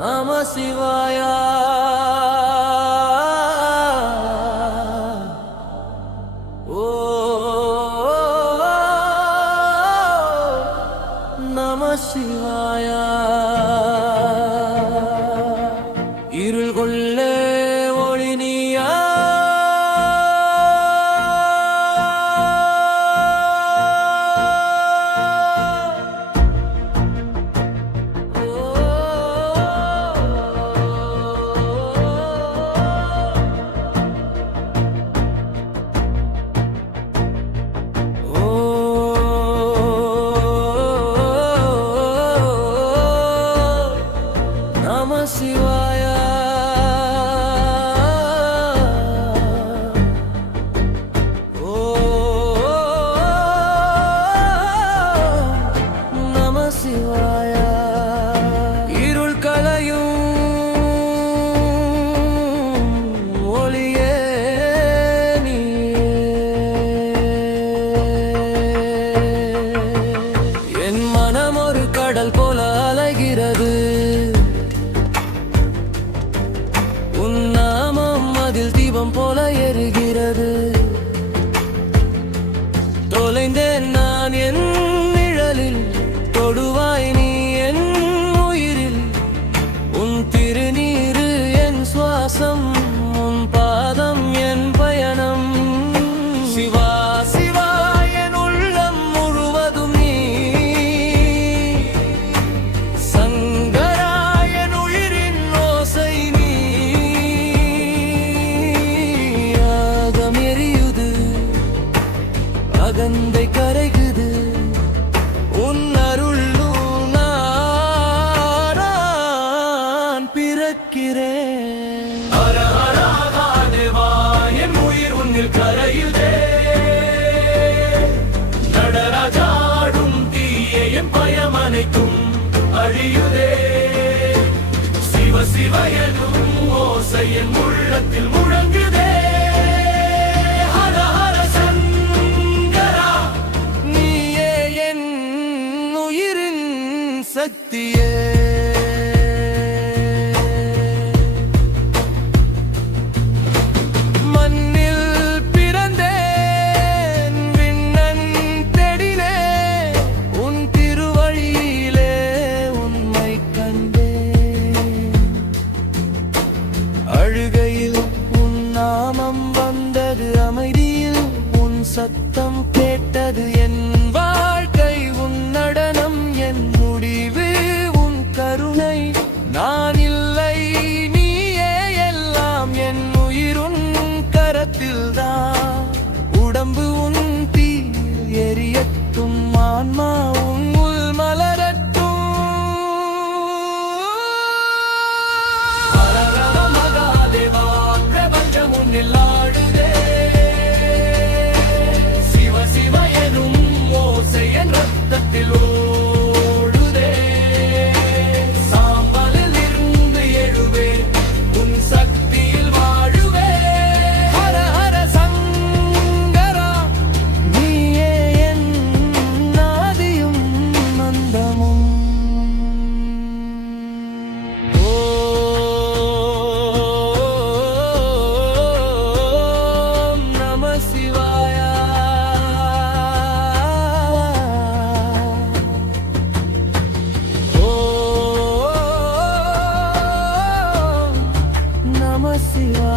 நம சிவாயா. நம சிவாயா. இருள் கொள்ளே ஒளி நீயா, நம சிவாயா. நம சிவாயா. இருள் கலையும் ஒளியே நீயே, என் மனம் ஒரு கடல் போல அலைகிறது. உன் நாமம் அதில் தீபம் போல எரிகிறது. தொலைந்தேன் நான் என் நிழலில், தொடுவாய் நீ என் உயிரில். உன் திருநீரு என் சுவாசம், உன் பாதம் என் பயணம். சிவா சிவா என் உள்ளம் முழுவதும் நீ. சங்கரா என் உயிரின் ஓசை நீ. யாகம் எரியுது, அகந்தை கரைகுது, உன் அருளும் நான் பிறக்கிறேன். ஹர ஹர மகாதேவா, என் உயிர் உன்னில் கரையுதே. நடராஜாடும் தீய என் பயம் அனைத்தும் அழியுதே. சிவ சிவ எனும் ஓசை என் உள்ளத்தில் முழங்குதே. ஹர ஹர சங்கரா, நீயே என் உயிரின் சக்தியே. மண்ணில் பிறந்தேன், விண்ணன் தேடினேன். உன் திருவழியிலே உண்மை கண்டேன். அழுகையில் உன் நாமம் வந்தது, அமைதியில் உன் சத்தம் கேட்டது. என் வாழ்க்கை உன் நடனம், என் முடிவு உன் கருணை. நான் இல்லை, நீயே எல்லாம். என் உயிர் உன் கரத்தில்தான். உடம்பு உன் தீயில் எரியட்டும், ஆன்மா உன் உள் மலரட்டும். ஹர ஹர மகாதேவா, பிரபஞ்சம் உன்னில் ஆடுதே. சிவ சிவ எனும் ஓசை என் ரத்தத்தில் ஓடுதே. சாம்பலில் இருந்து எழுவே, உன் சக்தியில் வாழுவே. ஹர ஹர சங்கரா, நீயே என் ஆதியும் அந்தமும். ஓம் நம சிவாயா. ஓம் நம சிவாயா.